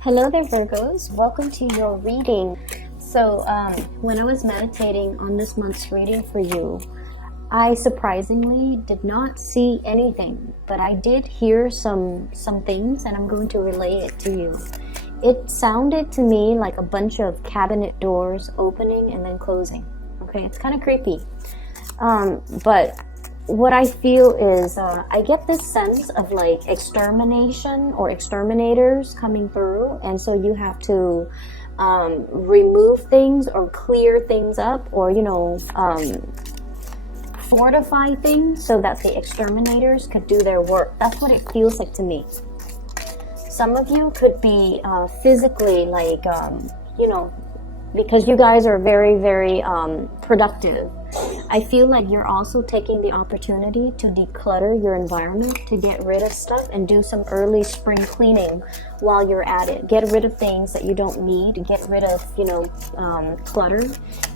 Hello there, Virgos. Welcome to your reading. So, when I was meditating on this month's reading for you, I surprisingly did not see anything, but I did hear some things, and I'm going to relay it to you. It sounded to me like a bunch of cabinet doors opening and then closing. Okay, it's kind of creepy. But what I feel is I get this sense of like extermination or exterminators coming through, and so you have to remove things or clear things up, or fortify things so that the exterminators could do their work. That's what it feels like to me. Some of you could be physically like because you guys are very, very productive. I feel like you're also taking the opportunity to declutter your environment, to get rid of stuff and do some early spring cleaning while you're at it. Get rid of things that you don't need. Get rid of, clutter.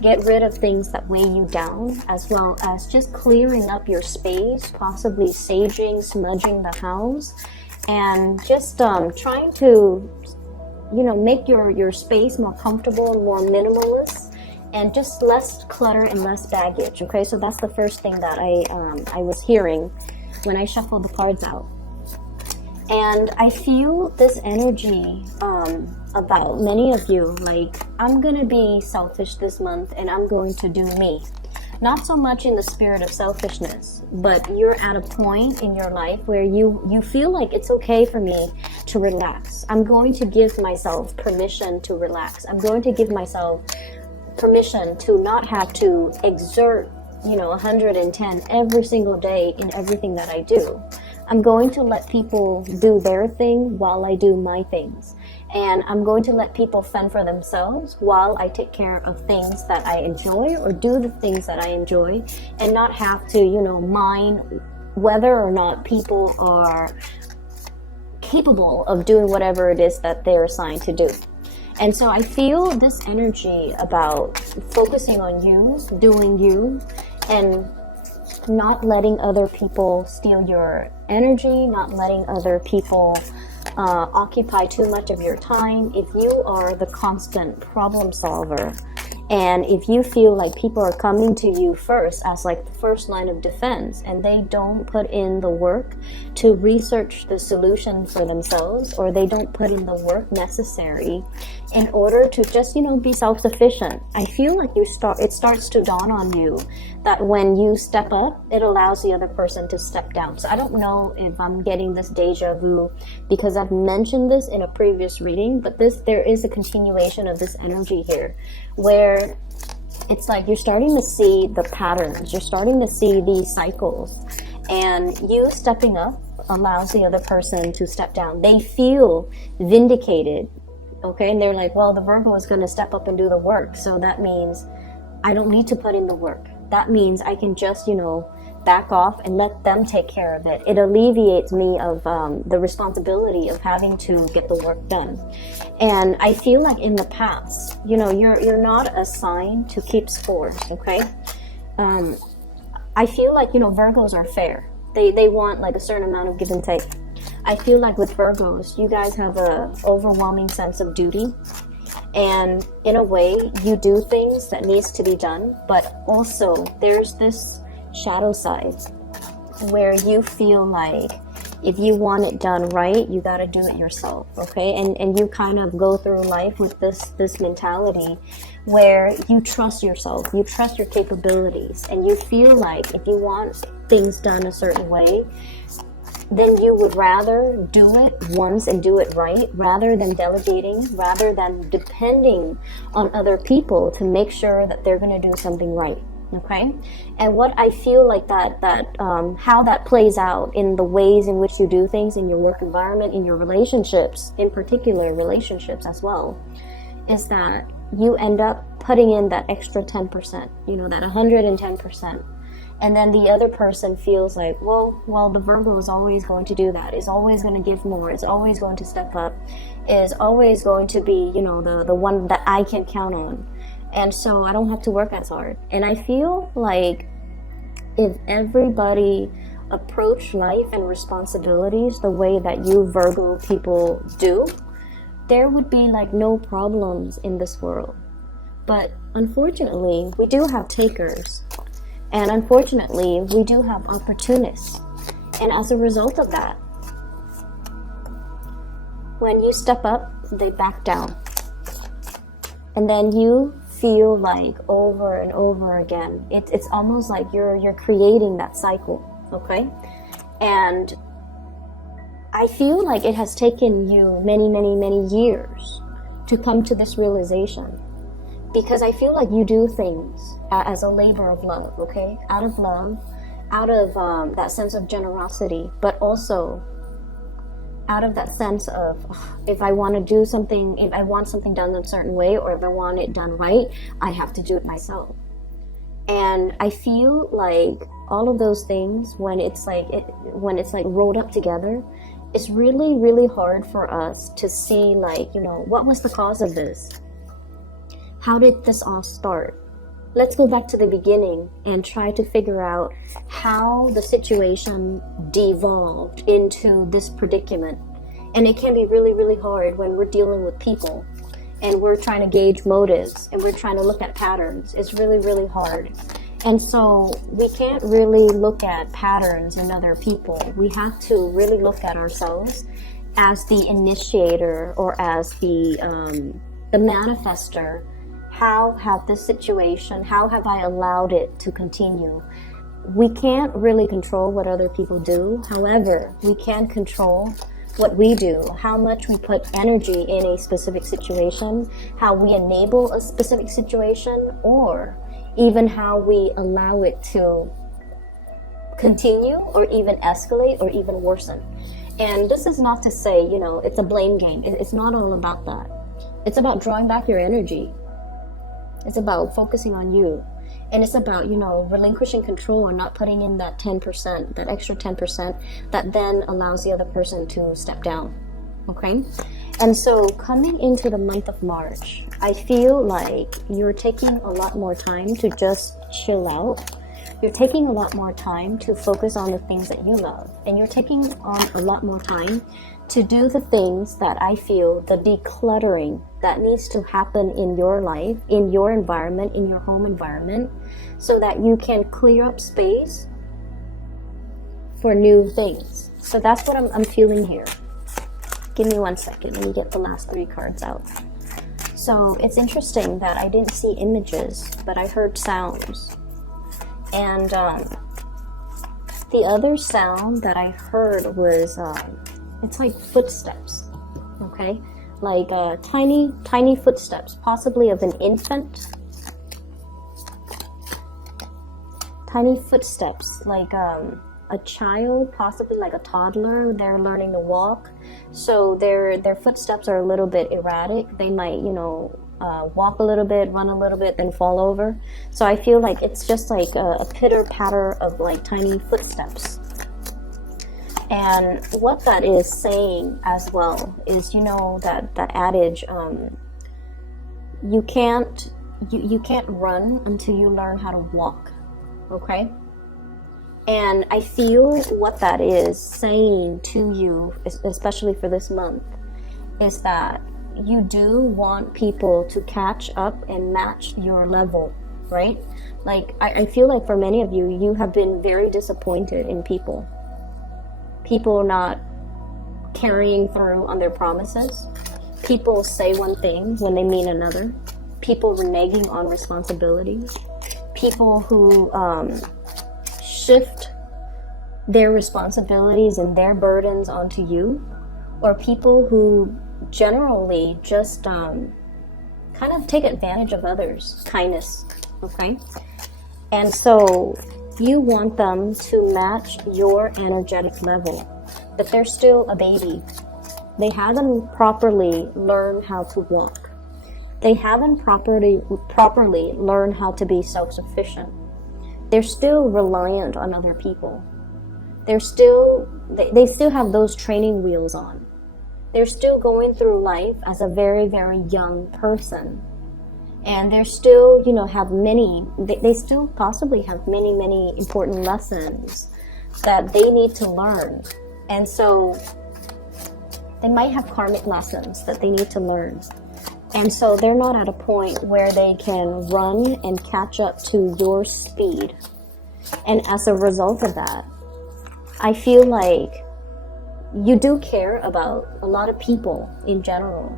Get rid of things that weigh you down, as well as just clearing up your space, possibly saging, smudging the house, and just trying to make your space more comfortable and more minimalist, and just less clutter and less baggage. Okay, so that's the first thing that I was hearing when I shuffled the cards out. And I feel this energy about many of you, like, I'm gonna be selfish this month and I'm going to do me. Not so much in the spirit of selfishness, but you're at a point in your life where you feel like it's okay for me to relax. I'm going to give myself permission to relax. I'm going to give myself permission to not have to exert 110 every single day in everything that I do. I'm going to let people do their thing while I do my things. And I'm going to let people fend for themselves while I take care of things that I enjoy, or do the things that I enjoy, and not have to, mind whether or not people are capable of doing whatever it is that they're assigned to do. And so I feel this energy about focusing on you, doing you, and not letting other people steal your energy, not letting other people occupy too much of your time. If you are the constant problem solver, and if you feel like people are coming to you first as like the first line of defense, and they don't put in the work to research the solution for themselves, or they don't put in the work necessary in order to just be self-sufficient, I feel like it starts to dawn on you that when you step up, it allows the other person to step down. So I don't know if I'm getting this deja vu because I've mentioned this in a previous reading, but there is a continuation of this energy here, where it's like you're starting to see the patterns, you're starting to see these cycles, and you stepping up allows the other person to step down. They feel vindicated, okay? And they're like, well, the Virgo is going to step up and do the work, so that means I don't need to put in the work. That means I can just, back off and let them take care of it. It alleviates me of the responsibility of having to get the work done. And I feel like in the past, you're not assigned to keep scores, okay? I feel like, Virgos are fair. They want like a certain amount of give and take. I feel like with Virgos, you guys have a overwhelming sense of duty. And in a way, you do things that needs to be done, but also there's this shadow side where you feel like if you want it done right, you got to do it yourself, okay? And you kind of go through life with this mentality where you trust yourself, you trust your capabilities, and you feel like if you want things done a certain way, then you would rather do it once and do it right, rather than delegating, rather than depending on other people to make sure that they're going to do something right. Okay, and what I feel like how that plays out in the ways in which you do things in your work environment, in your relationships, in particular relationships as well, is that you end up putting in that extra 10%, that 110%. And then the other person feels like, well, the Virgo is always going to do that, is always going to give more, is always going to step up, is always going to be, the one that I can count on. And so I don't have to work as hard. And I feel like if everybody approached life and responsibilities the way that you Virgo people do, there would be like no problems in this world. But unfortunately, we do have takers. And unfortunately, we do have opportunists. And as a result of that, when you step up, they back down. And then you feel like over and over again, it's almost like you're creating that cycle, okay? And I feel like it has taken you many, many, many years to come to this realization. Because I feel like you do things as a labor of love, okay? Out of love, out of that sense of generosity, but also out of that sense of, if I want to do something, if I want something done a certain way, or if I want it done right, I have to do it myself. And I feel like all of those things, when it's like rolled up together, it's really, really hard for us to see, like, you know, what was the cause of this? How did this all start? Let's go back to the beginning and try to figure out how the situation devolved into this predicament. And it can be really, really hard when we're dealing with people and we're trying to gauge motives and we're trying to look at patterns. It's really, really hard. And so we can't really look at patterns in other people. We have to really look at ourselves as the initiator or as the manifester. How have this situation, how have I allowed it to continue? We can't really control what other people do. However, we can control what we do, how much we put energy in a specific situation, how we enable a specific situation, or even how we allow it to continue or even escalate or even worsen. And this is not to say, you know, it's a blame game. It's not all about that. It's about drawing back your energy. It's about focusing on you. And it's about, you know, relinquishing control and not putting in that 10%, that extra 10% that then allows the other person to step down. Okay? And so coming into the month of March, I feel like you're taking a lot more time to just chill out. You're taking a lot more time to focus on the things that you love. And you're taking on a lot more time to do the things that I feel, the decluttering that needs to happen in your life, in your environment, in your home environment, so that you can clear up space for new things. So that's what I'm feeling here. Give me 1 second. Let me get the last 3 cards out. So it's interesting that I didn't see images, but I heard sounds. And the other sound that I heard was, it's like footsteps, okay? Like tiny, tiny footsteps, possibly of an infant. Tiny footsteps, like a child, possibly like a toddler. They're learning to walk, so their footsteps are a little bit erratic. They might, you know, walk a little bit, run a little bit, then fall over. So I feel like it's just like a pitter-patter of like tiny footsteps. And what that is saying as well is, you know, that adage, you can't run until you learn how to walk, okay? And I feel what that is saying to you, especially for this month, is that you do want people to catch up and match your level, right? Like, I feel like for many of you, you have been very disappointed in people. People not carrying through on their promises. People say one thing when they mean another. People reneging on responsibilities. People who shift their responsibilities and their burdens onto you. Or people who generally just kind of take advantage of others. Kindness, okay? And so you want them to match your energetic level, but they're still a baby. They haven't properly learned how to walk. They haven't properly learned how to be self-sufficient. They're still reliant on other people. They still have those training wheels on. They're still going through life as a very, very young person. And they're still, you know, they still possibly have many, many important lessons that they need to learn. And so They might have karmic lessons that they need to learn. And so they're not at a point where they can run and catch up to your speed. And as a result of that, I feel like you do care about a lot of people in general.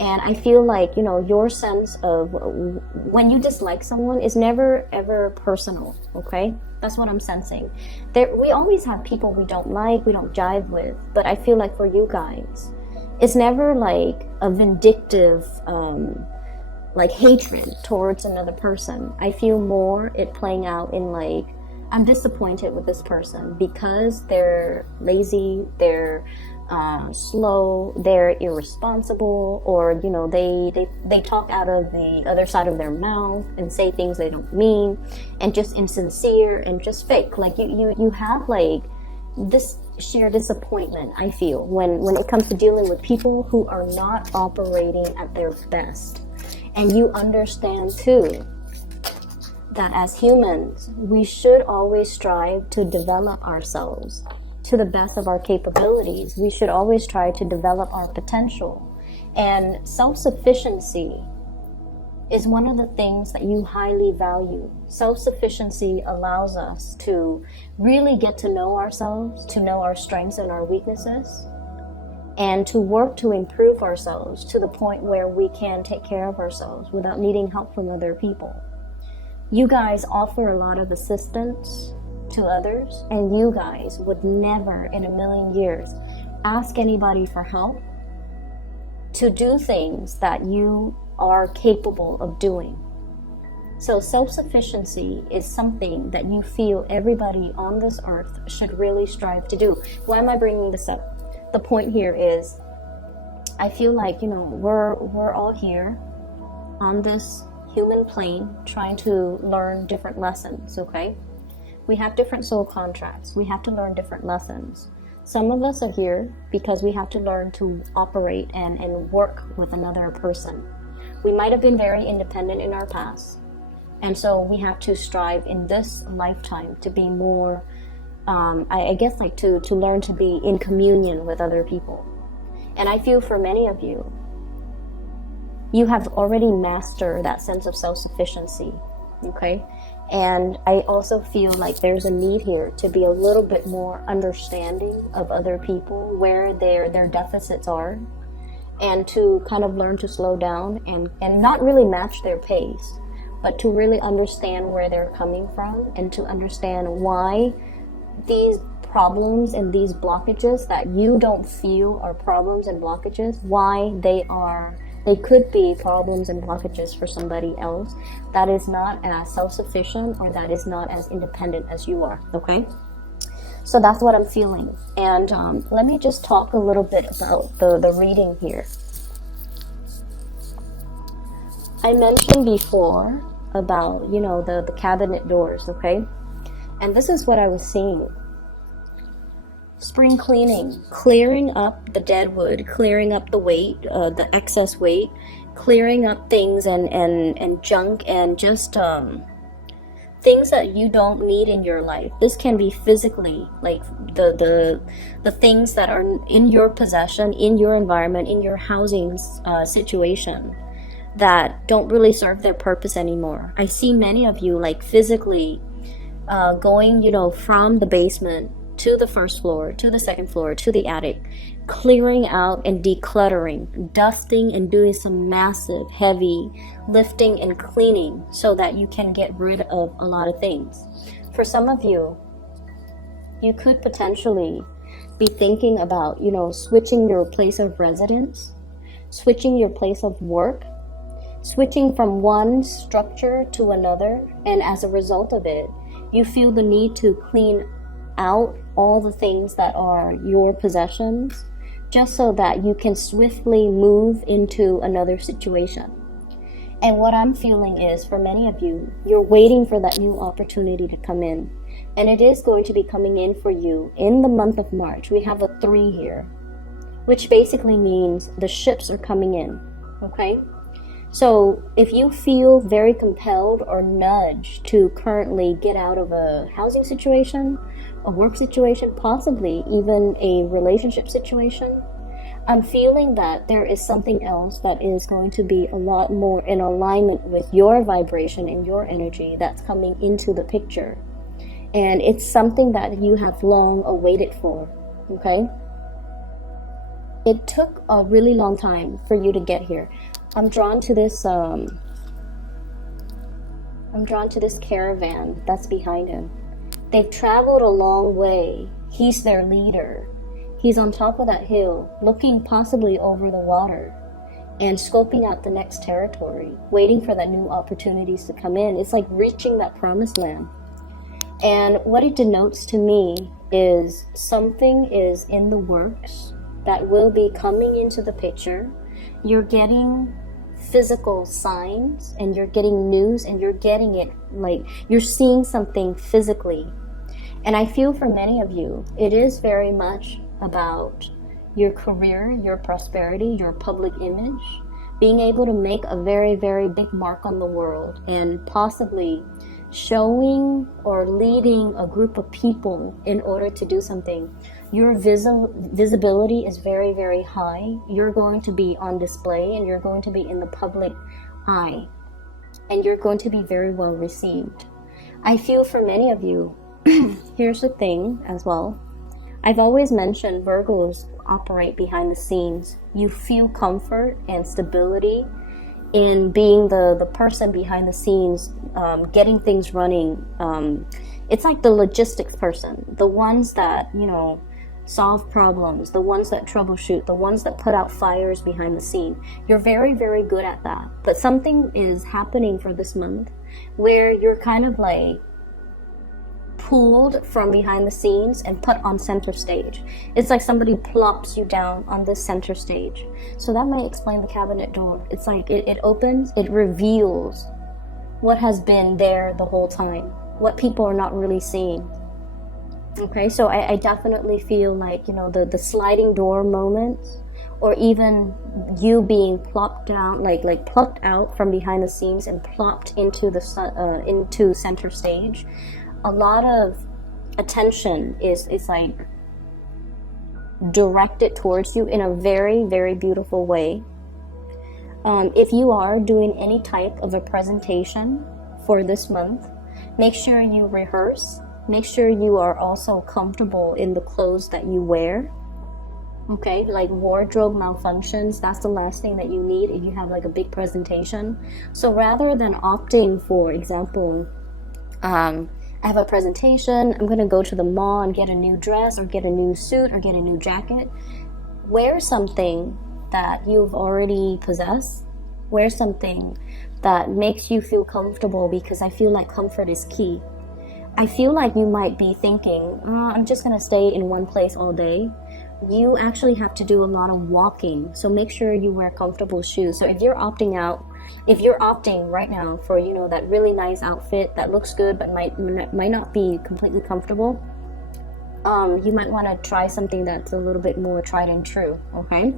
And I feel like, you know, your sense of when you dislike someone is never ever personal, okay? That's what I'm sensing. We always have people we don't like, we don't jive with, but I feel like for you guys, it's never like a vindictive, like hatred towards another person. I feel more it playing out in like, I'm disappointed with this person because they're lazy, they're slow, they're irresponsible, or you know they talk out of the other side of their mouth and say things they don't mean, and just insincere and just fake. Like you have like this sheer disappointment, I feel, when it comes to dealing with people who are not operating at their best. And you understand too that as humans, we should always strive to develop ourselves to the best of our capabilities. We should always try to develop our potential. And self-sufficiency is one of the things that you highly value. Self-sufficiency allows us to really get to know ourselves, to know our strengths and our weaknesses, and to work to improve ourselves to the point where we can take care of ourselves without needing help from other people. You guys offer a lot of assistance to others, and you guys would never in a million years ask anybody for help to do things that you are capable of doing. So self-sufficiency is something that you feel everybody on this earth should really strive to do. Why am I bringing this up? The point here is, I feel like, you know, we're all here on this human plane trying to learn different lessons, okay? We have different soul contracts. We have to learn different lessons. Some of us are here because we have to learn to operate and work with another person. We might have been very independent in our past, and so we have to strive in this lifetime to be more, I guess, like to learn to be in communion with other people. And I feel for many of you, you have already mastered that sense of self-sufficiency, okay? And I also feel like there's a need here to be a little bit more understanding of other people, where their deficits are, and to kind of learn to slow down and not really match their pace, but to really understand where they're coming from and to understand why these problems and these blockages that you don't feel are problems and blockages, why they could be problems and blockages for somebody else that is not as self-sufficient or that is not as independent as you are, okay? So that's what I'm feeling. And let me just talk a little bit about the reading here. I mentioned before about, you know, the cabinet doors, okay? And this is what I was seeing. Spring cleaning, clearing up the dead wood, clearing up the weight, the excess weight, clearing up things and junk and just things that you don't need in your life. This can be physically, like the things that are in your possession, in your environment, in your housing situation that don't really serve their purpose anymore. I see many of you like physically going, you know, from the basement to the first floor, to the second floor, to the attic, clearing out and decluttering, dusting and doing some massive, heavy lifting and cleaning so that you can get rid of a lot of things. For some of you, you could potentially be thinking about, you know, switching your place of residence, switching your place of work, switching from one structure to another, and as a result of it, you feel the need to clean out all the things that are your possessions just so that you can swiftly move into another situation. And what I'm feeling is, for many of you, you're waiting for that new opportunity to come in, and it is going to be coming in for you in the month of March. We have a 3 here, which basically means the ships are coming in, okay? So if you feel very compelled or nudged to currently get out of a housing situation, a work situation, possibly even a relationship situation, I'm feeling that there is something else that is going to be a lot more in alignment with your vibration and your energy that's coming into the picture. And it's something that you have long awaited for, okay? It took a really long time for you to get here. I'm drawn to this caravan that's behind him. They've traveled a long way. He's their leader. He's on top of that hill, looking possibly over the water and scoping out the next territory, waiting for that new opportunities to come in. It's like reaching that promised land. And what it denotes to me is something is in the works that will be coming into the picture. You're getting physical signs and you're getting news and you're getting it, like you're seeing something physically. And I feel for many of you, it is very much about your career, your prosperity, your public image, being able to make a very, very big mark on the world and possibly showing or leading a group of people in order to do something. Your visibility is very, very high. You're going to be on display and you're going to be in the public eye and you're going to be very well received. I feel for many of you, here's the thing as well. I've always mentioned Virgos operate behind the scenes. You feel comfort and stability in being the person behind the scenes, getting things running. It's like the logistics person, the ones that, you know, solve problems, the ones that troubleshoot, the ones that put out fires behind the scene. You're very, very good at that. But something is happening for this month where you're kind of like pulled from behind the scenes and put on center stage. It's like somebody plops you down on this center stage. So that might explain the cabinet door. It's like it opens, it reveals what has been there the whole time, what people are not really seeing. Okay, so I definitely feel like, you know, the sliding door moments, or even you being plopped down, like plucked out from behind the scenes and plopped into into center stage. A lot of attention is like directed towards you in a very, very beautiful way. If you are doing any type of a presentation for this month, make sure you rehearse. Make sure you are also comfortable in the clothes that you wear. Okay, like wardrobe malfunctions, that's the last thing that you need if you have like a big presentation. So rather than opting, for example, I have a presentation, I'm going to go to the mall and get a new dress or get a new suit or get a new jacket. Wear something that you've already possessed. Wear something that makes you feel comfortable, because I feel like comfort is key. I feel like you might be thinking, I'm just going to stay in one place all day. You actually have to do a lot of walking. So make sure you wear comfortable shoes. So if you're opting right now for, you know, that really nice outfit that looks good but might not be completely comfortable, you might want to try something that's a little bit more tried and true, okay?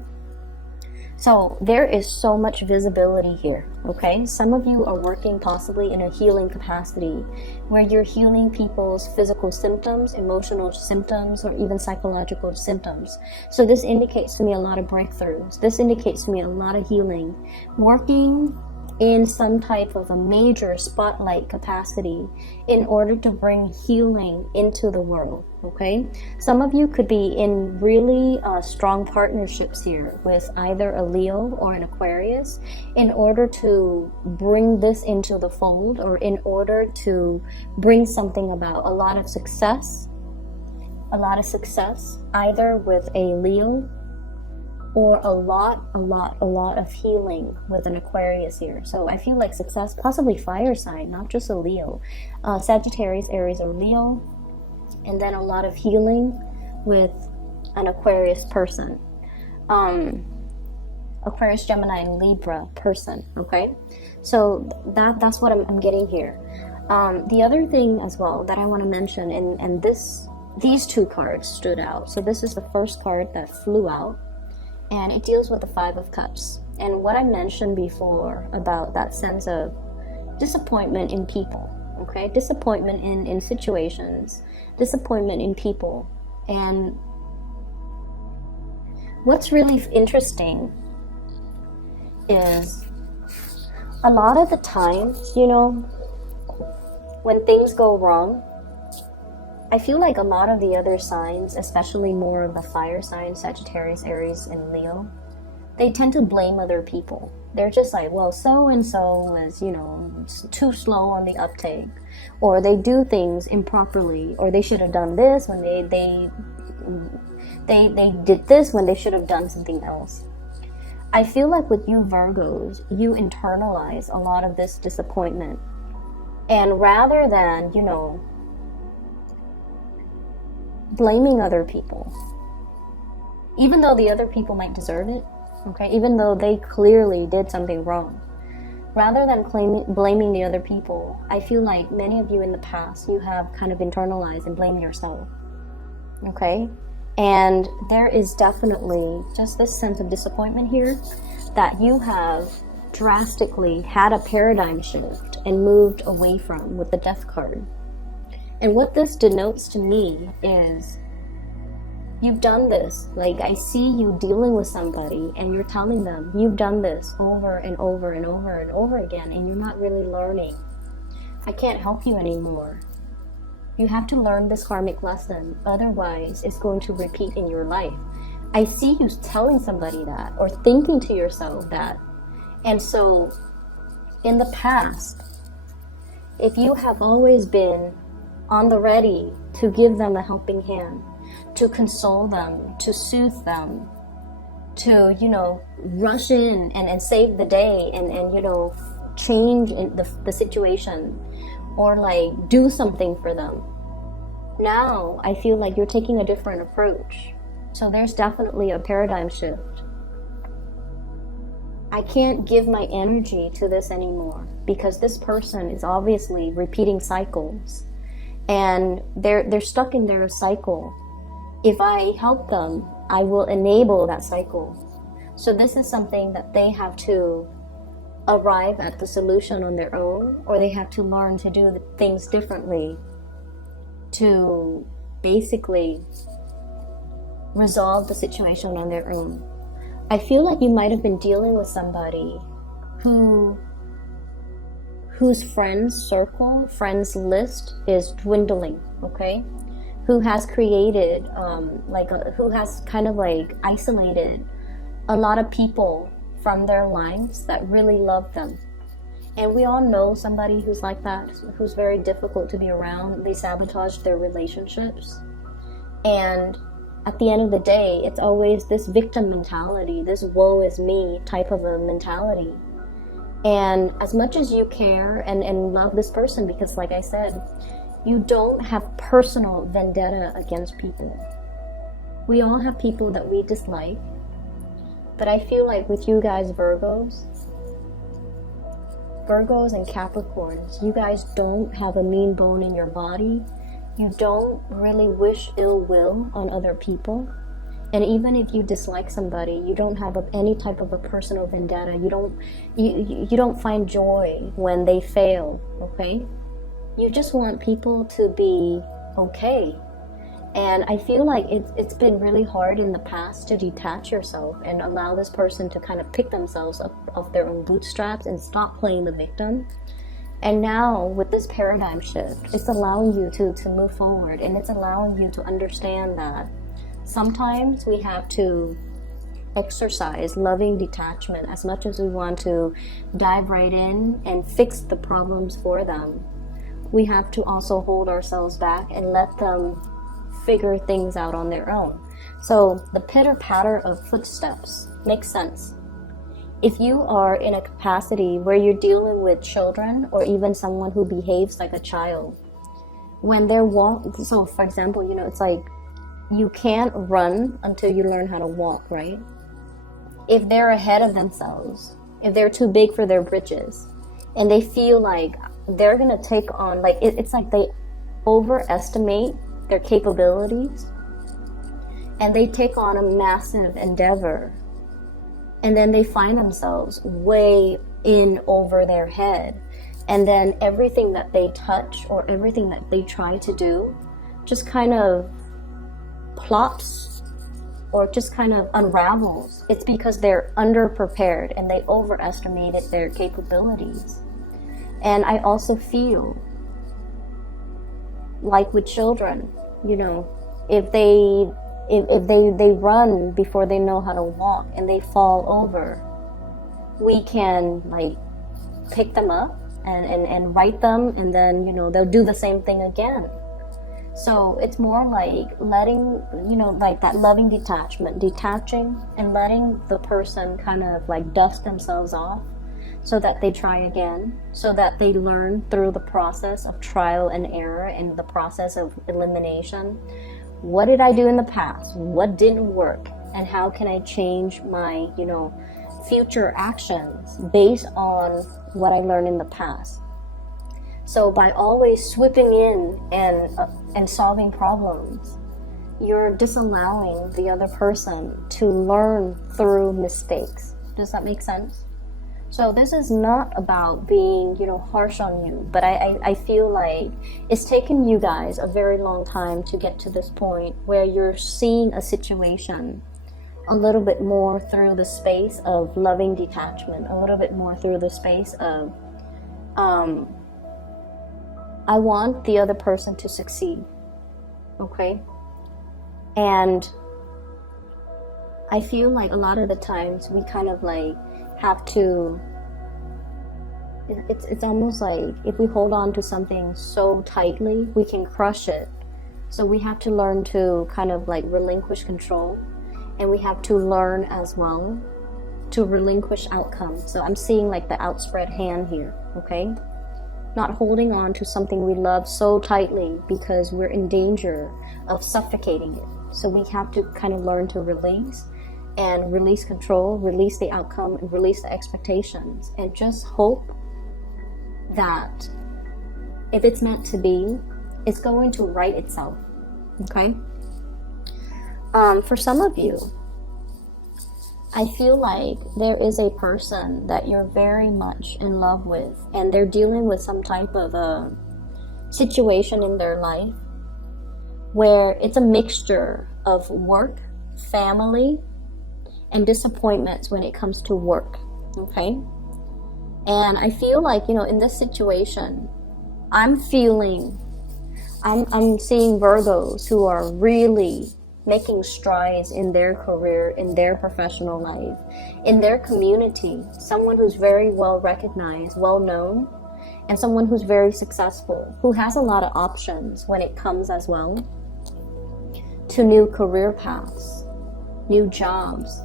So there is so much visibility here, okay? Some of you are working possibly in a healing capacity where you're healing people's physical symptoms, emotional symptoms, or even psychological symptoms. So this indicates to me a lot of breakthroughs. This indicates to me a lot of healing. Working in some type of a major spotlight capacity in order to bring healing into the world, okay? Some of you could be in really strong partnerships here with either a Leo or an Aquarius in order to bring this into the fold, or in order to bring something about. A lot of success either with a Leo, or a lot of healing with an Aquarius here. So I feel like success, possibly fire sign, not just a Leo. Sagittarius, Aries, or Leo. And then a lot of healing with an Aquarius person. Aquarius, Gemini, and Libra person, okay? So that's what I'm getting here. The other thing as well that I want to mention, and these two cards stood out. So this is the first card that flew out, and it deals with the Five of Cups. And what I mentioned before about that sense of disappointment in people, okay? Disappointment in situations, disappointment in people. And what's really interesting is a lot of the time, you know, when things go wrong, I feel like a lot of the other signs, especially more of the fire signs, Sagittarius, Aries, and Leo, they tend to blame other people. They're just like, well, so-and-so was, you know, too slow on the uptake, or they do things improperly, or they should have done this when they did this when they should have done something else. I feel like with you Virgos, you internalize a lot of this disappointment. And rather than, you know, blaming other people, even though the other people might deserve it, okay, even though they clearly did something wrong, rather than blaming the other people, I feel like many of you in the past, you have kind of internalized and blamed yourself, okay? And there is definitely just this sense of disappointment here that you have drastically had a paradigm shift and moved away from with the Death card. And what this denotes to me is you've done this. Like, I see you dealing with somebody and you're telling them you've done this over and over and over and over again, and you're not really learning. I can't help you anymore. You have to learn this karmic lesson, otherwise it's going to repeat in your life. I see you telling somebody that, or thinking to yourself that. And so, in the past, if you have always been on the ready to give them a helping hand, to console them, to soothe them, to, you know, rush in and save the day and you know, change in the situation, or like do something for them. Now I feel like you're taking a different approach. So there's definitely a paradigm shift. I can't give my energy to this anymore because this person is obviously repeating cycles and they're stuck in their cycle. If I help them, I will enable that cycle. So this is something that they have to arrive at the solution on their own, or they have to learn to do the things differently to basically resolve the situation on their own. I feel like you might have been dealing with somebody whose friends circle, friends list is dwindling, okay? Who has created, who has kind of like isolated a lot of people from their lives that really love them. And we all know somebody who's like that, who's very difficult to be around. They sabotage their relationships. And at the end of the day, it's always this victim mentality, this woe is me type of a mentality. And as much as you care and love this person, because like I said, you don't have personal vendetta against people. We all have people that we dislike. But I feel like with you guys Virgos and Capricorns, you guys don't have a mean bone in your body. You don't really wish ill will on other people. And even if you dislike somebody, you don't have any type of a personal vendetta. You don't find joy when they fail, okay? You just want people to be okay. And I feel like it's been really hard in the past to detach yourself and allow this person to kind of pick themselves up off their own bootstraps and stop playing the victim. And now with this paradigm shift, it's allowing you to move forward, and it's allowing you to understand that sometimes we have to exercise loving detachment. As much as we want to dive right in and fix the problems for them, we have to also hold ourselves back and let them figure things out on their own. So the pitter-patter of footsteps makes sense. If you are in a capacity where you're dealing with children or even someone who behaves like a child, when they're so for example, you know, it's like you can't run until you learn how to walk, right? If they're ahead of themselves, if they're too big for their britches, and they feel like they're gonna take on, like it's like they overestimate their capabilities and they take on a massive endeavor, and then they find themselves way in over their head, and then everything that they touch or everything that they try to do just kind of plops or just kind of unravels, it's because they're underprepared and they overestimated their capabilities. And I also feel like with children, you know, if they run before they know how to walk and they fall over, we can like pick them up and right them, and then, you know, they'll do the same thing again. So it's more like letting, you know, like that loving detachment, detaching and letting the person kind of like dust themselves off so that they try again, so that they learn through the process of trial and error and the process of elimination. What did I do in the past? What didn't work? And how can I change my, you know, future actions based on what I learned in the past? So by always swooping in and solving problems, you're disallowing the other person to learn through mistakes. Does that make sense? So this is not about being, you know, harsh on you, but I feel like it's taken you guys a very long time to get to this point where you're seeing a situation a little bit more through the space of loving detachment, a little bit more through the space of I want the other person to succeed, okay? And I feel like a lot of the times we kind of like have to, it's almost like if we hold on to something so tightly, we can crush it. So we have to learn to kind of like relinquish control, and we have to learn as well to relinquish outcomes. So I'm seeing like the outspread hand here, okay? Not holding on to something we love so tightly because we're in danger of suffocating it. So we have to kind of learn to release and release control, release the outcome, and release the expectations, and just hope that if it's meant to be, it's going to right itself, okay? For some of you, I feel like there is a person that you're very much in love with, and they're dealing with some type of a situation in their life where it's a mixture of work, family, and disappointments when it comes to work, okay? And I feel like, you know, in this situation, I'm seeing Virgos who are really making strides in their career, in their professional life, in their community. Someone who's very well recognized, well known, and someone who's very successful, who has a lot of options when it comes as well to new career paths, new jobs.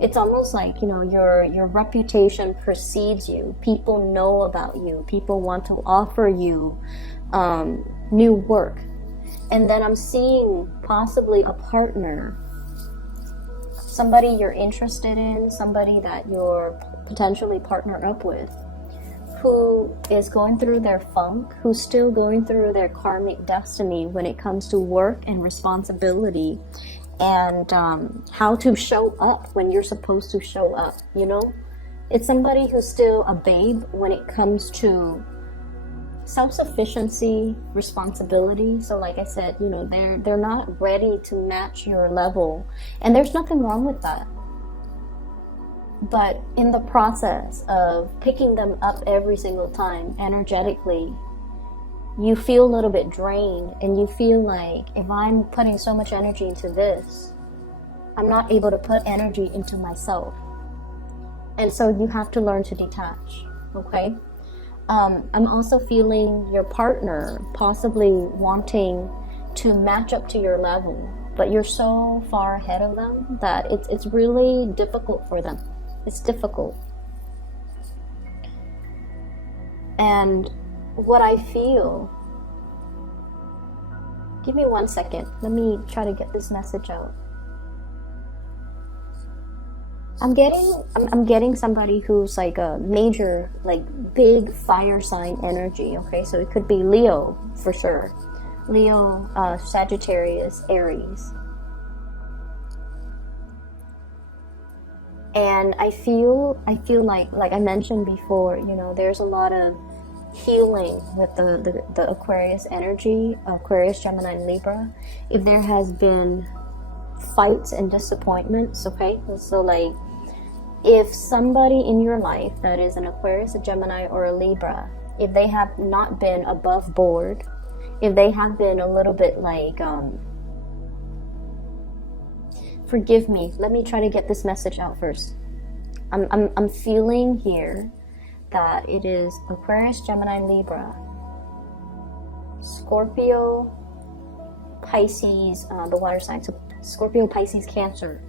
It's almost like, you know, your reputation precedes you. People know about you. People want to offer you new work. And then I'm seeing possibly a partner, somebody you're interested in, somebody that you're potentially partnered up with, who is going through their funk, who's still going through their karmic destiny when it comes to work and responsibility, and how to show up when you're supposed to show up, you know? It's somebody who's still a babe when it comes to self-sufficiency, responsibility. So like I said, you know, they're not ready to match your level, and there's nothing wrong with that. But in the process of picking them up every single time energetically, you feel a little bit drained, and you feel like, if I'm putting so much energy into this, I'm not able to put energy into myself. And so you have to learn to detach, okay? I'm also feeling your partner possibly wanting to match up to your level, but you're so far ahead of them that it's really difficult for them. It's difficult. And what I feel, give me 1 second. Let me try to get this message out. I'm getting somebody who's like a major, like big fire sign energy, okay? So it could be Leo for sure. Leo, Sagittarius, Aries. And I feel like I mentioned before, you know, there's a lot of healing with the Aquarius energy, Aquarius, Gemini, and Libra. If there has been fights and disappointments, okay? So like, if somebody in your life that is an Aquarius, a Gemini, or a Libra, if they have not been above board, if they have been a little bit like, forgive me, let me try to get this message out first. I'm feeling here that it is Aquarius, Gemini, Libra, Scorpio, Pisces, the water signs, so Scorpio, Pisces, Cancer.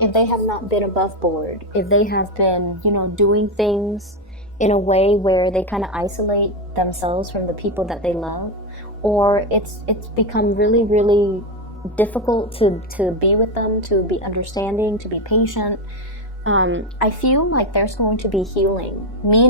If they have not been above board, if they have been, you know, doing things in a way where they kind of isolate themselves from the people that they love, or it's become really, really difficult to be with them, to be understanding, to be patient, I feel like there's going to be healing, meaning